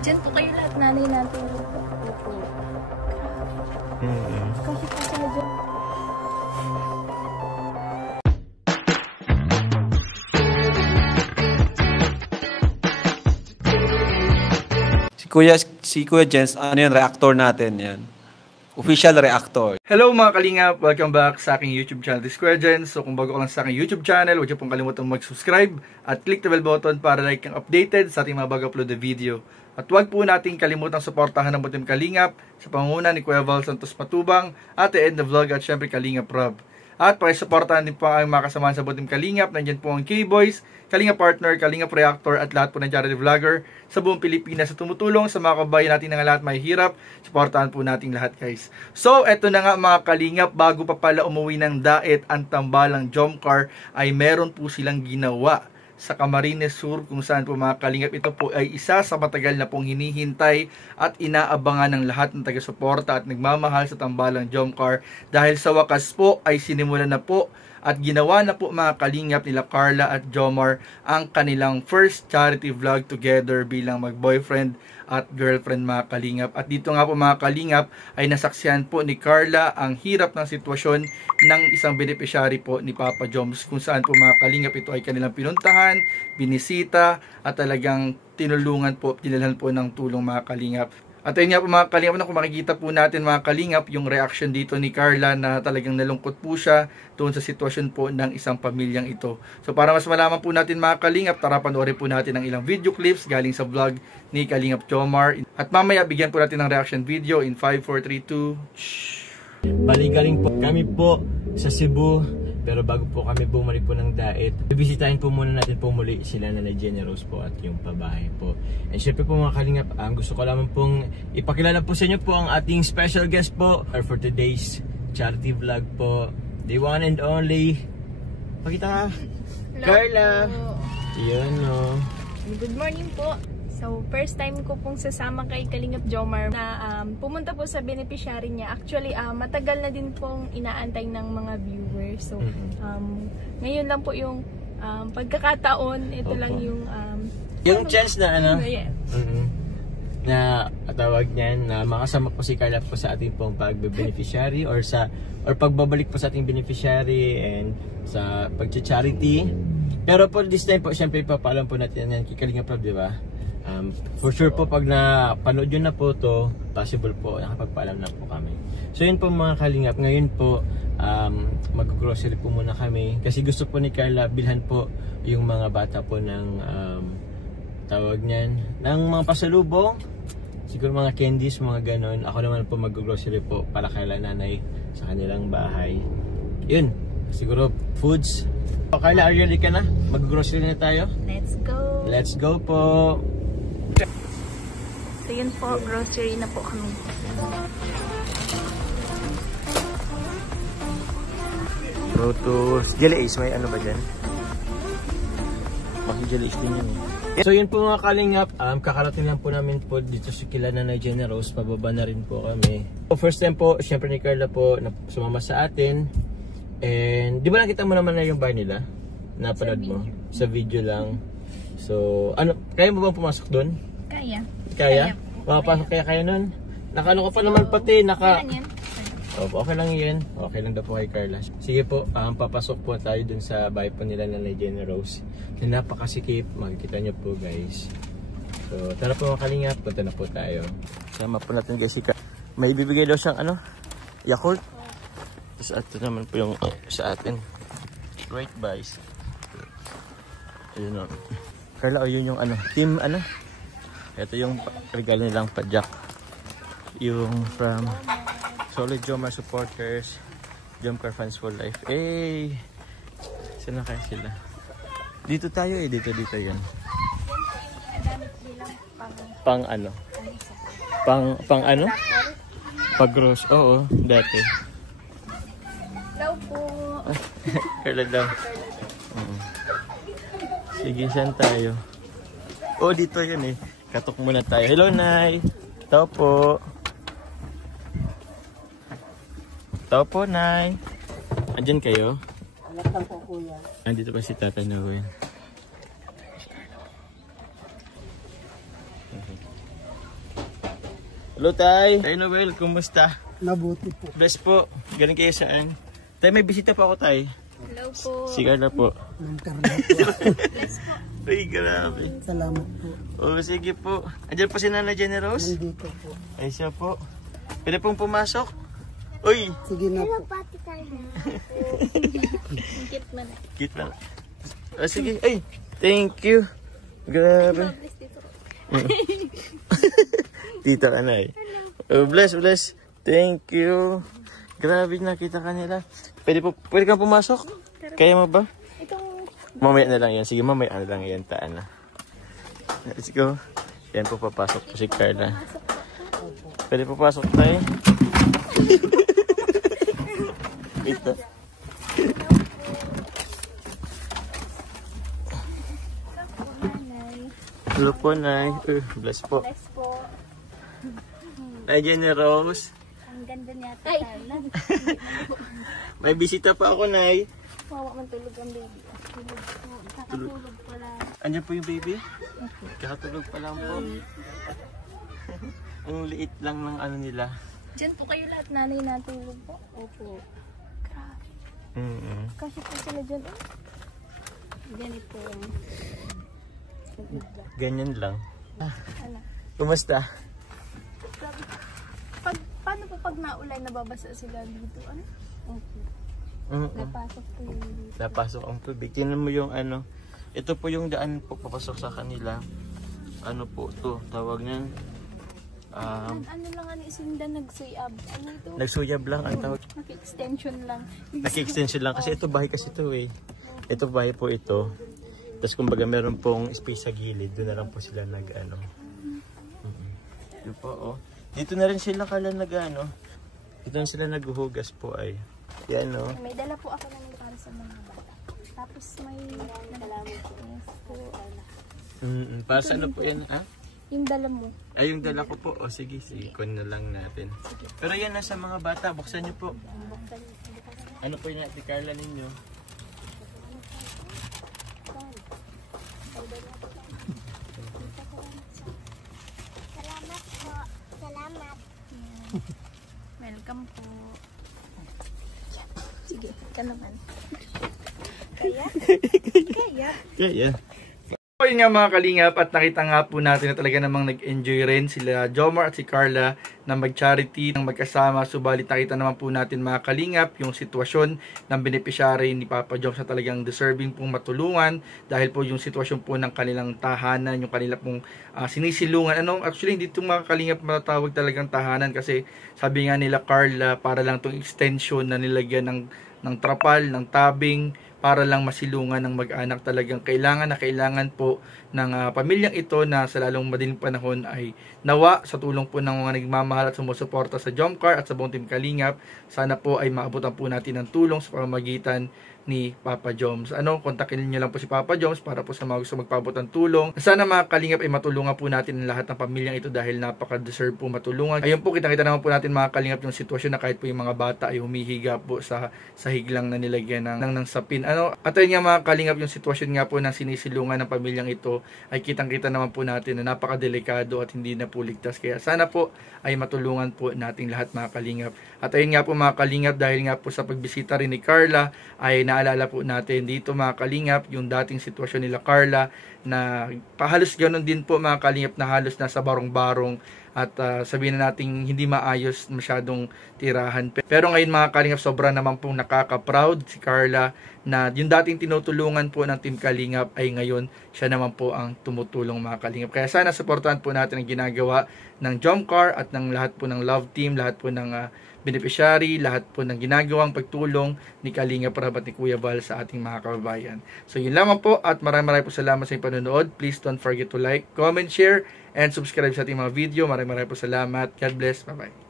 Diyan po kayo lahat, nanay natin. Opo. Kasi po sila dyan. Si Kuya Jens, ano yan, reactor natin yan. Official reactor. Hello mga kalingap! Welcome back sa aking YouTube channel, This Kuya Jens. So kung bago ka lang sa aking YouTube channel, huwag niyo pong kalimutan mag-subscribe at click the bell button para like kang updated sa ating mga bago-upload na video. At huwag po nating kalimutang suportahan ng Butim Kalingap sa pangunguna ni Kuya Val Santos Matubang, Ate Edna Vlog at syempre Kalingap Rob. At pakisuportahan din po ang mga kasamahan sa Butim Kalingap. Nandiyan po ang K-Boys, Kalingap Partner, Kalingap Reactor at lahat po ng charity vlogger sa buong Pilipinas sa tumutulong sa mga kabayan natin na lahat may hirap. Suportahan po natin lahat guys. So eto na nga mga Kalingap, bago pa pala umuwi ng daet ang tambalang Jomcar ay meron po silang ginawa sa Camarines Sur kung saan po mga Kalingap ito po ay isa sa matagal na pong hinihintay at inaabangan ng lahat ng taga-suporta at nagmamahal sa tambalang Jomcar dahil sa wakas po ay sinimulan na po at ginawa na po mga Kalingap nila Carla at Jomar ang kanilang first charity vlog together bilang mag-boyfriend at girlfriend mga Kalingap. At dito nga po mga Kalingap ay nasaksihan po ni Carla ang hirap ng sitwasyon ng isang beneficiary po ni Papa Joms kung saan po mga Kalingap ito ay kanilang pinuntahan, binisita at talagang tinulungan po, dinalhan po ng tulong mga Kalingap. At ayun nga po mga Kalingap, kung makikita po natin mga Kalingap yung reaction dito ni Carla na talagang nalungkot po siya doon sa sitwasyon po ng isang pamilyang ito. So para mas malaman po natin mga Kalingap, tara panoorin po natin ang ilang video clips galing sa vlog ni Kalingap Jomar. At mamaya bigyan po natin ng reaction video in 5, 4, 3, 2. Baligaling po kami po sa Cebu. Pero bago po kami bumalik po ng daet, bibisitahin po muna natin po muli sila na Jenny Rose po at yung pabahay po. And syempre po mga Kalingap, gusto ko lamang pong ipakilala po sa inyo po ang ating special guest po for today's charity vlog po. The one and only, pakita ka, Carla. Yun no. Good morning po. So, first time ko pong sasama kay Kalingap Jomar na pumunta po sa beneficiary niya. Actually, matagal na din pong inaantay ng mga viewers. So, ngayon lang po yung pagkakataon. Ito lang yung... yung chance na ano? Yeah. Na tawag niyan na makasama po si Carla po sa ating pong pagbe-beneficiary or pagbabalik po sa ating beneficiary and sa pag-charity. Pero po this time po, syempre papaalam po natin yan kay Kalingap Rob, di ba? For sure po pag napanood yun na po to, possible po nakapagpaalam na po kami. So yun po mga Kalingap, ngayon po mag-grocery po muna kami kasi gusto po ni Carla bilhan po yung mga bata po ng tawag niyan, ng mga pasalubong, siguro mga candies, mga ganon. Ako naman po mag-grocery po para kay nanay sa kanilang bahay. Yun, siguro foods. So, Carla, are you ready ka na? Mag-grocery na tayo? Let's go! Let's go po! So yun po, grocery na po kami. Protos. Jelly Ace, may ano ba dyan? Bakit Jelly Ace din yun eh. So yun po mga Kalingap, kakarating lang po namin po dito sa kilala na Jenny Rose, pababa na rin po kami. So first time po, syempre ni Carla po na sumama sa atin. And di ba nakita mo naman na yung bar nila? Napanood mo? Sa video lang. So, ano, kaya mo bang pumasok doon? Kaya. Kaya? Makapasok kaya nun? Nakano ka pa naman pati, Yan. Oh, okay lang yan. Okay lang daw po kay Carla. Sige po, papasok po tayo dun sa bahay po nila na Jenny Rose. Na napakasikip, makikita nyo po guys. So, tara po mga Kalingap, punta na po tayo. Sama po natin guys si Carla. May bibigay daw siyang ano? Yakult. Tapos ito naman po yung sa atin. Great buys. Ayun o. Carla, yun yung ano, team ano? Ito yung regalo nilang padjak. Yung from Solid Jomar supporters, Jomcar fans for life. Eh, saan na kaya sila? Dito tayo eh, dito yan. Pang ano? Pang ano? Pag gross, oo, dati. Hello po! Carla daw. Sige, saan tayo? Oh, dito yun eh. Katok muna tayo. Hello, Nay! Tao po! Tao po, Nay! Andyan kayo? Alat lang po, kuya. Andito pa si Tata Noel. Hello, Tay. Tay Noel, kumusta? Mabuti po. Bless po. Galing kayo saan? Tay, may bisita pa ako, Tay. Hello po. Si Carla po. Ng karne po. Ay, grabe. Salamat po. Oh, sige po. Andiyan po si Nana Generous? Nandito po. Ay, siya po. Pwede pong pumasok? Uy! Sige na po. Kit man. Cute na. Ah, sige. Ay, thank you. Grabe. Tita ka na eh. Oh, bless. Thank you. Grabe, nakita ka nila. Pwede kang pumasok? Kaya mo ba? Itong Mamaya na lang yan. Sige, mamaya na lang yan. Taan na. Let's go. Yan po, papasok po si Carla. Pwede papasok tayo. Ito. Hello po, Nay. Bless po. bless po. Nay Generous. Ang ganda niya. Ay! May bisita pa ako, Nay. Wawa man tulog ang baby. Kakatulog pala. Andiyan po yung baby? Kakatulog pa lang po. Ang liit lang ng ano nila. Diyan po kayo lahat, nanay natulog po. Opo. Grabe. Kasi po sila dyan. Ganito. Ganyan lang. Ano? Kumusta? Grabe. Paano po pag naulay, nababasa sila dito? Ano? Opo. Napasok po yung dito. Napasok ang tubig. Tingnan mo yung ano. Ito po yung daan po papasok sa kanila. Ano po to? Tawag niyan. Ano lang ano isinda nagsuyab? Ano ito? Nagsuyab lang ang tawag. Naki-extension lang. Naki-extension lang kasi ito bahay kasi ito eh. Ito bahay po ito. Tapos kumbaga meron pong space sa gilid. Doon na lang po sila nag ano. Yun po oh. Dito na rin sila kala nag ano. Dito na sila naghuhugas po ay. Yan oh. May dala po ako ng para sa mga bata. Tapos may nalaman po. Para sa ano po yan ah? Yung dala mo. Ay, yung dala ko po. O sige, ikon na lang natin. Pero yan, nasa mga bata. Buksan nyo po. Ano po yung Ate Carla ninyo? Salamat po. Salamat. Welcome po. Sige, ka naman. Kaya? Kaya. So yun nga mga kalingap, at nakita nga po natin na talaga namang nag-enjoy rin sila Jomar at si Carla na mag-charity ng magkasama. Subalit nakita naman po natin mga kalingap yung sitwasyon ng beneficiary ni Papa Joms na talagang deserving pong matulungan dahil po yung sitwasyon po ng kanilang tahanan, yung kanila pong sinisilungan. Actually hindi itong mga kalingap matatawag talagang tahanan kasi sabi nga nila Carla para lang itong extension na nilagyan ng trapal, ng tabing, para lang masilungan ng mag-anak. Talagang kailangan po ng pamilyang ito na sa lalong madaling panahon ay nawa sa tulong po ng mga nagmamahal at sumusuporta sa Jomcar at sa buong Team Kalingap. Sana po ay maabutan po natin ng tulong sa pamamagitan ni Papa Joms. Kontakin niyo lang po si Papa Joms para po sa mga gusto magpaabot ng tulong. Sana mga kalingap ay matulungan po natin ang lahat ng pamilyang ito dahil napaka-deserve po matulungan. Ayun po, kita naman po natin mga kalingap yung sitwasyon na kahit po yung mga bata ay humihiga po sa higlang na nilagyan ng sapin. At ayun nga mga kalingap, yung sitwasyon nga po ng sinisilungan ng pamilyang ito ay kitang-kita naman po natin na napaka-delikado at hindi na po ligtas. Kaya sana po ay matulungan po nating lahat mga kalingap. At ayun nga po mga kalingap, dahil nga po sa pagbisita rin ni Carla ay naalala po natin dito mga kalingap yung dating sitwasyon nila Carla na halos ganun din po mga kalingap na halos nasa barong-barong at sabihin na natin hindi maayos masyadong tirahan. Pero ngayon mga kalingap, sobra naman pong nakaka-proud si Carla na yung dating tinutulungan po ng Team Kalingap ay ngayon siya naman po ang tumutulong mga kalingap. Kaya sana supportahan po natin ang ginagawa ng Jomcar at ng lahat po ng Love Team, lahat po ng beneficiary, lahat po ng ginagawang pagtulong ni Kalingap Rab at ni Kuya Val sa ating mga kababayan. So yun lamang po at maraming po salamat sa inyong panonood. Please don't forget to like, comment, share, and subscribe sa ating mga video. Maraming po salamat. God bless. Bye-bye.